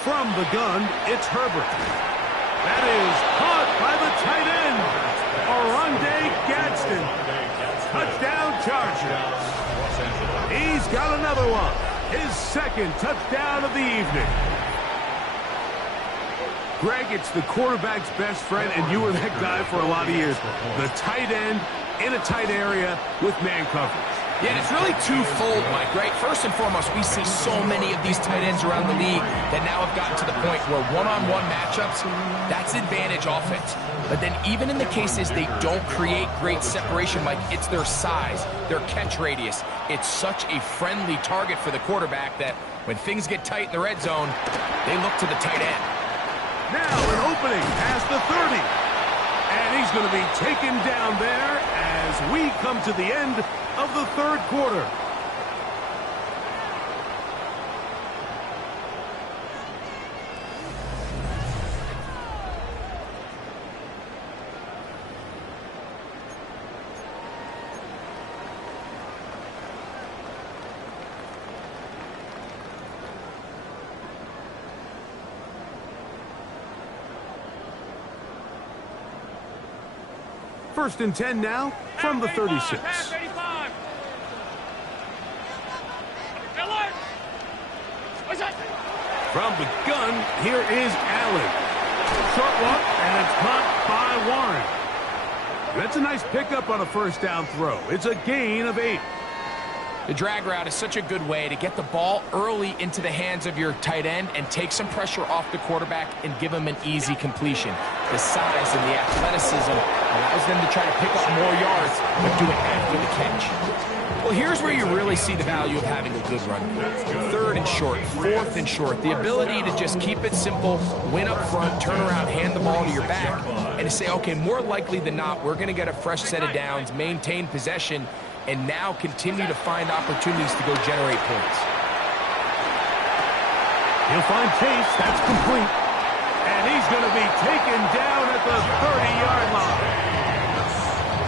From the gun, it's Herbert. That is caught by the tight end, Oronde Gadsden. Touchdown Chargers. He's got another one. His 2nd touchdown of the evening. Greg, it's the quarterback's best friend, and you were that guy for a lot of years. The tight end in a tight area with man coverage. Yeah, and it's really twofold, Mike, right? First and foremost, we see so many of these tight ends around the league that now have gotten to the point where one-on-one matchups, that's advantage offense. But then even in the cases they don't create great separation, Mike, it's their size, their catch radius. It's such a friendly target for the quarterback that when things get tight in the red zone, they look to the tight end. Now an opening past the 30. And he's going to be taken down there as we come to the end of the 3rd quarter. First and 10 now from the 36. From the gun, here is Allen. Short one, and it's caught by Warren. That's a nice pickup on a first down throw. It's a gain of 8. The drag route is such a good way to get the ball early into the hands of your tight end and take some pressure off the quarterback and give him an easy completion. The size and the athleticism allows them to try to pick up more yards, but do it after the catch. Well, here's where you really see the value of having a good run. Third and short, fourth and short. The ability to just keep it simple, win up front, turn around, hand the ball to your back, and to say, okay, more likely than not, we're going to get a fresh set of downs, maintain possession, and now continue to find opportunities to go generate points. He'll find Chase. That's complete. And he's going to be taken down at the 30-yard line.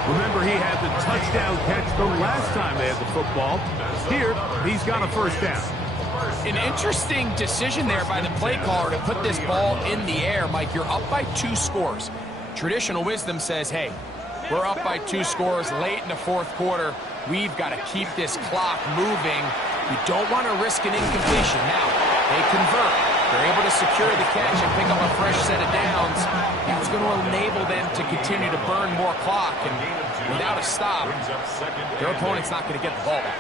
Remember, he had the touchdown catch the last time they had the football. Here, he's got a first down. An interesting decision there by the play caller to put this ball in the air. Mike, you're up by 2 scores. Traditional wisdom says, hey, we're up by 2 scores late in the fourth quarter. We've got to keep this clock moving. We don't want to risk an incompletion. Now, they convert. They're able to secure the catch and pick up a fresh set of downs. That's going to enable them to continue to burn more clock. And without a stop, their opponent's not going to get the ball back.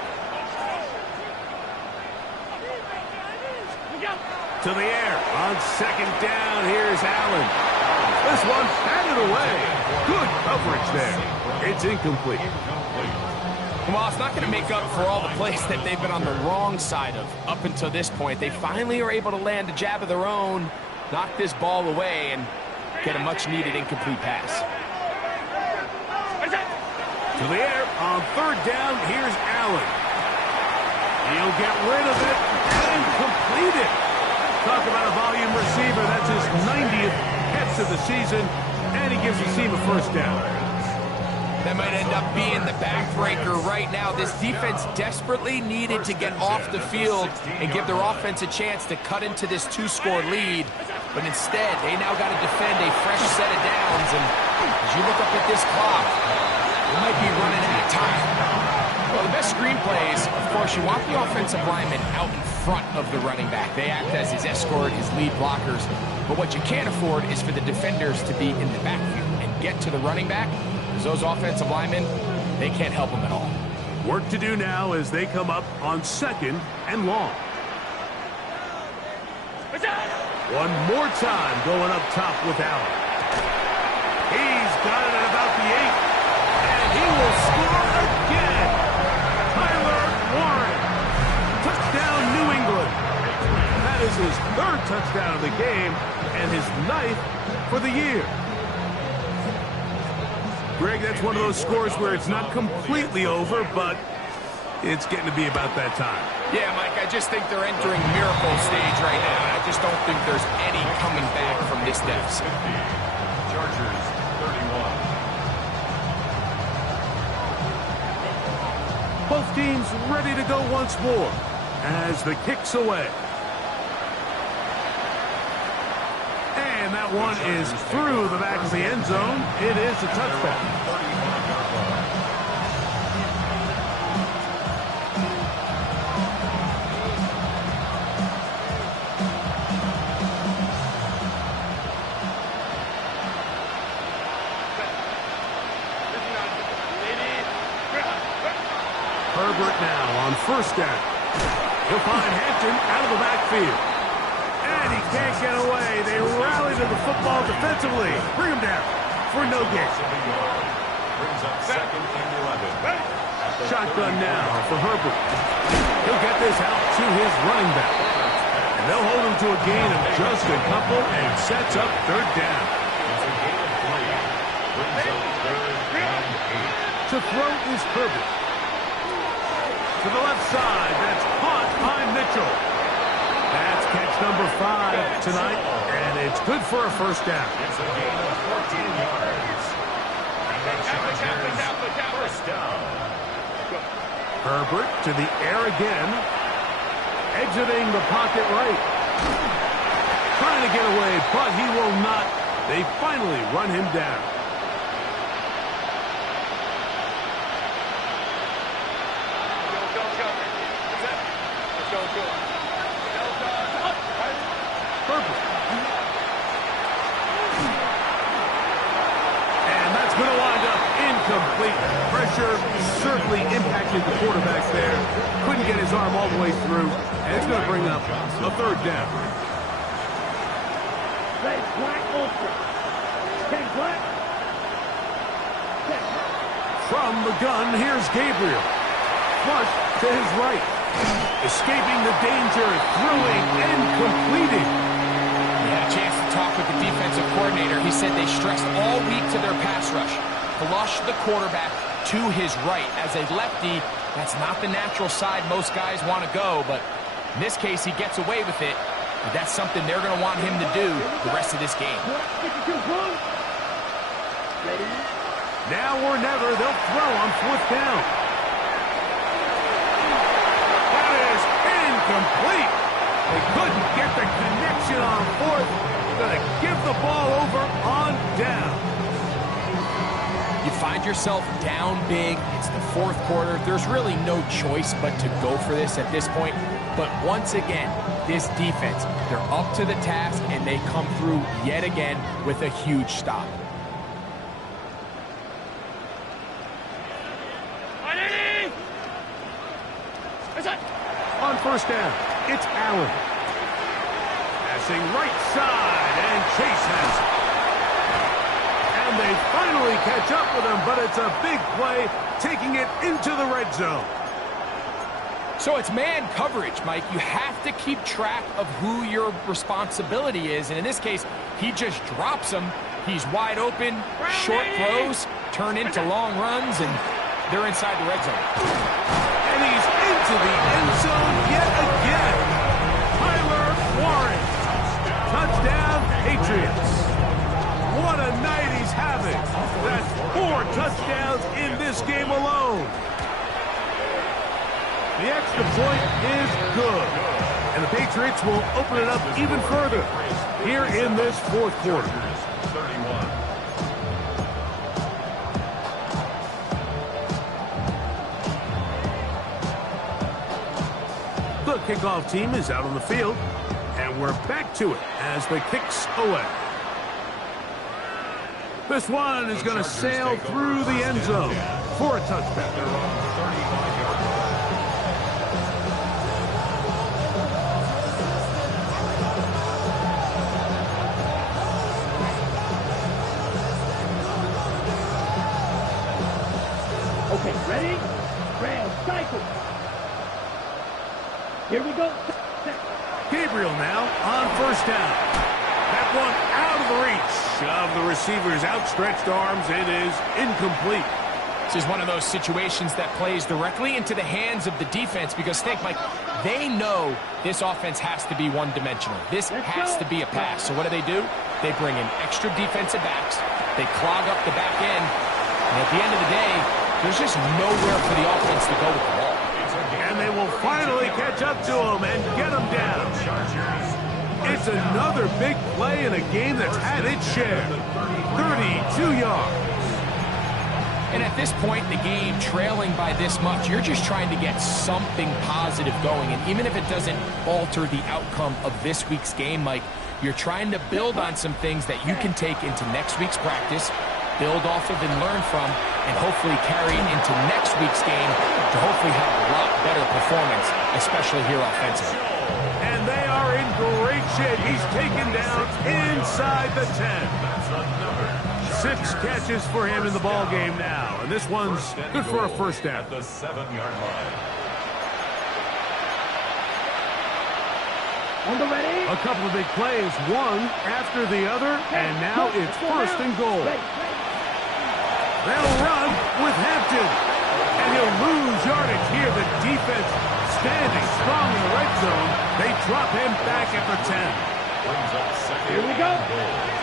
To the air on second down. Here's Allen. This one batted away. Good coverage there. It's incomplete. Well, it's not going to make up for all the plays that they've been on the wrong side of up until this point. They finally are able to land a jab of their own, knock this ball away, and get a much-needed incomplete pass. To the air on third down. Here's Allen. He'll get rid of it and complete it. Talk about a volume receiver. That's his 90th catch of the season, and he gives his team a first down. That might end up being the backbreaker right now. This defense desperately needed to get off the field and give their offense a chance to cut into this 2-score lead. But instead, they now got to defend a fresh set of downs. And as you look up at this clock, they might be running out of time. Well, the best screenplays, of course, you want the offensive lineman out in front of the running back. They act as his escort, his lead blockers. But what you can't afford is for the defenders to be in the backfield and get to the running back. Those offensive linemen, they can't help them at all. Work to do now as they come up on second and long. One more time going up top with Allen. He's got it at about the 8. And he will score again. Tyler Warren. Touchdown, New England. That is his 3rd touchdown of the game and his 9th for the year. Greg, that's one of those scores where it's not completely over, but it's getting to be about that time. Yeah, Mike, I just think they're entering miracle stage right now. I just don't think there's any coming back from this deficit. Chargers, 31. Both teams ready to go once more as the kick's away. And that one is through the back of the end zone. It is a touchdown. Herbert now on first down. He'll find Hampton out of the backfield. And he can't get away. They rally to the football defensively. Bring him down for no gain. Brings up second and 11. Shotgun now for Herbert. He'll get this out to his running back. And they'll hold him to a gain of just a couple and sets up third down. It's a gain of 3. Brings up third and 8. To throw is Herbert. To the left side, that's caught by Mitchell. That's catch number 5 tonight, and it's good for a first down. It's a gain of 14 yards. And the Chargers first down. Herbert to the air again. Exiting the pocket right. Trying to get away, but he will not. They finally run him down. incomplete. Pressure certainly impacted the quarterback there. Couldn't get his arm all the way through, and it's going to bring up a third down. From the gun, here's Gabriel. Flush to his right. Escaping the danger, throwing and completing. We had a chance to talk with the defensive coordinator. He said they stressed all week to their pass rush. Flush the quarterback to his right. As a lefty, that's not the natural side most guys want to go, but in this case, he gets away with it. But that's something they're going to want him to do the rest of this game. Now or never, they'll throw on fourth down. That is incomplete. They couldn't get the connection on fourth. Going to give the ball over on down. You find yourself down big. It's the fourth quarter. There's really no choice but to go for this at this point. But once again, this defense, they're up to the task, and they come through yet again with a huge stop. On first down, it's Allen. Passing right side, and Chase has it. And they finally catch up with him, but it's a big play, taking it into the red zone. So it's man coverage, Mike. You have to keep track of who your responsibility is. And in this case, he just drops him. He's wide open. Short throws turn into long runs, and they're inside the red zone. And he's into the end zone yet again. Tyler Warren. Touchdown, Patriots. What a night he's having. That's 4 touchdowns in this game alone. The extra point is good. And the Patriots will open it up even further here in this fourth quarter. The kickoff team is out on the field, and we're back to it as the kick's away. This one is going to sail through the end zone for a touchdown. Okay, ready? Ram, cycle. Here we go. Gabriel now on first down. That one out of the reach of the receiver's outstretched arms. It is incomplete. This is one of those situations that plays directly into the hands of the defense because, think, Mike, they know this offense has to be one-dimensional. This has to be a pass. So what do? They bring in extra defensive backs. They clog up the back end. And at the end of the day, there's just nowhere for the offense to go with the ball. And they will finally catch up to him and get him down. It's another big play in a game that's had its share. 32 yards. And at this point in the game, trailing by this much, you're just trying to get something positive going. And even if it doesn't alter the outcome of this week's game, Mike, you're trying to build on some things that you can take into next week's practice, build off of and learn from, and hopefully carry it into next week's game to hopefully have a lot better performance, especially here offensively. And they are in great shape. He's taken down inside the 10. 6 catches for him in the ball game now, and this one's good for a first down. At the 7-yard line. On the ready? A couple of big plays, one after the other, and now it's first and goal. They'll run with Hampton, and he'll lose yardage here. The defense standing strong in the red zone. They drop him back at the 10. Here we go.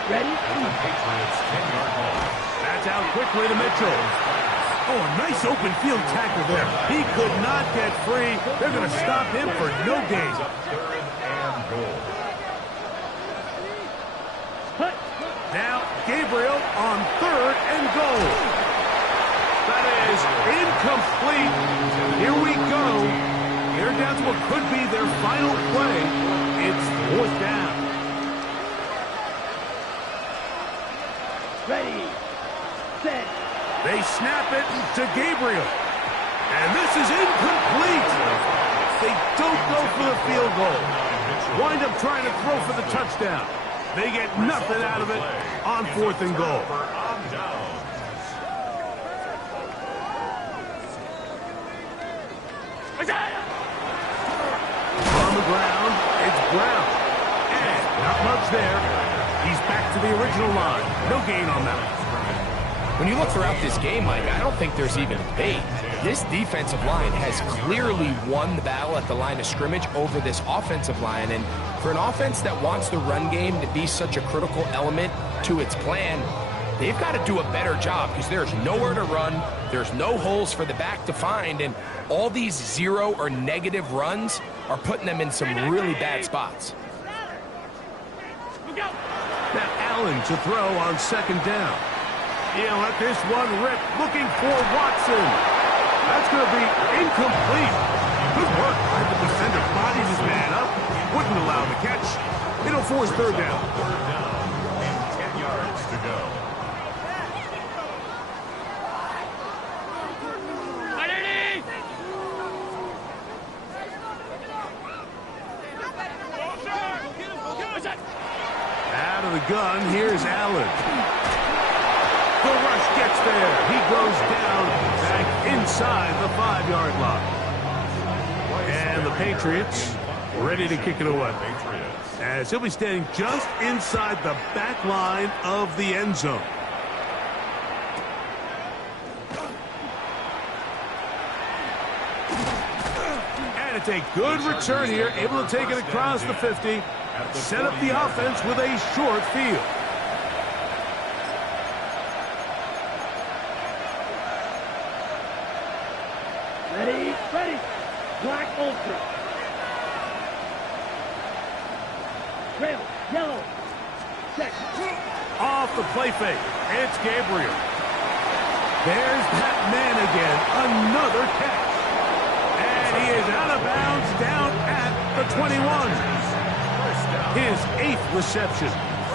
Ready? Patriots 10-yard line. That's out quickly to Mitchell. Oh, a nice open field tackle there. He could not get free. They're going to stop him for no gain. 3rd and goal. Now, Gabriel on 3rd and goal. That is incomplete. Here we go. They're down to what could be their final play. It's 4th down. Ready, set, They snap it to Gabriel. And this is incomplete. They don't go for the field goal. Wind up trying to throw for the touchdown. They get nothing out of it on 4th and goal. On the ground, it's Brown. And not much there. He's back to the original line. No gain on that. When you look throughout this game, Mike, I don't think there's even a debate. This defensive line has clearly won the battle at the line of scrimmage over this offensive line. And for an offense that wants the run game to be such a critical element to its plan, they've got to do a better job because there's nowhere to run. There's no holes for the back to find. And all these 0 or negative runs are putting them in some really bad spots. Now Allen to throw on 2nd down. He'll let this one rip, looking for Watson. That's going to be incomplete. Good work. The defender bodied his man up, wouldn't allow him to catch. It'll force 3rd down. 3rd down and 10 yards to go. Out of the gun, here's Allen. The rush gets there. He goes down back inside the 5-yard line. And the Patriots ready to kick it away. As he'll be standing just inside the back line of the end zone. And it's a good return here. Able to take it across the 50. Set up the offense with a short field. Ready, ready. Black ultra. Trail, yellow. Check. Off the play fake. It's Gabriel. There's that man again. Another catch. And he is out of bounds down at the 21. His 8th reception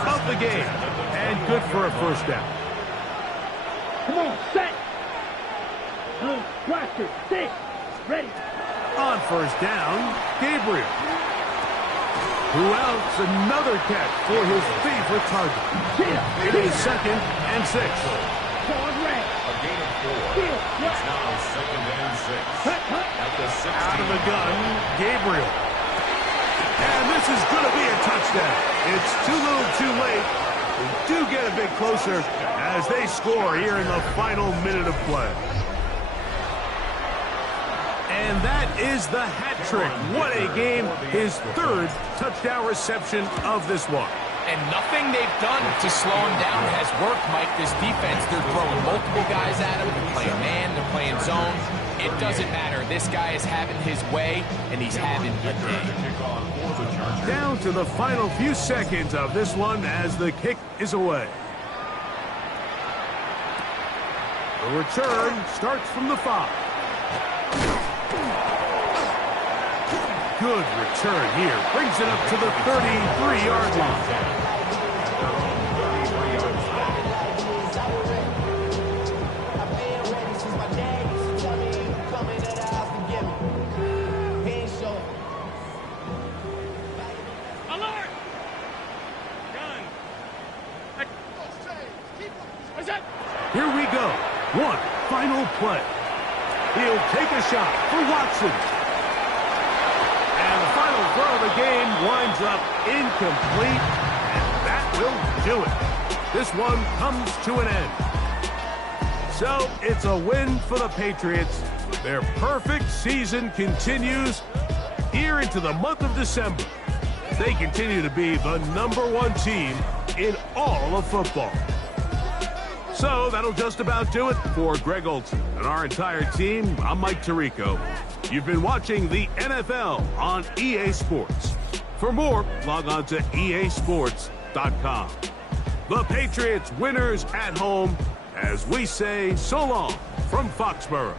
of the game. And good for a 1st down. Come on, set. Blaster, stay. Ready. On 1st down, Gabriel. Who else? Another catch for his favorite target. It is 2nd and 6. A gain of 4. It's now 2nd and 6. At the 16. Out of the gun, Gabriel. And this is going to be a touchdown. It's too little too late. They do get a bit closer as they score here in the final minute of play. And that is the hat trick. What a game. His 3rd touchdown reception of this one. And nothing they've done to slow him down has worked, Mike. This defense, they're throwing multiple guys at him. They're playing man, they're playing zone. It doesn't matter. This guy is having his way, and he's having a day. Down to the final few seconds of this one as the kick is away. The return starts from the 5. Good return here. Brings it up to the 33-yard line. Here we go. One final play. He'll take a shot for Watson. And the final throw of the game winds up incomplete. And that will do it. This one comes to an end. So it's a win for the Patriots. Their perfect season continues here into the month of December. They continue to be the #1 team in all of football. So that'll just about do it for Greg Olson and our entire team. I'm Mike Tirico. You've been watching the NFL on EA Sports. For more, log on to easports.com. The Patriots winners at home as we say so long from Foxborough.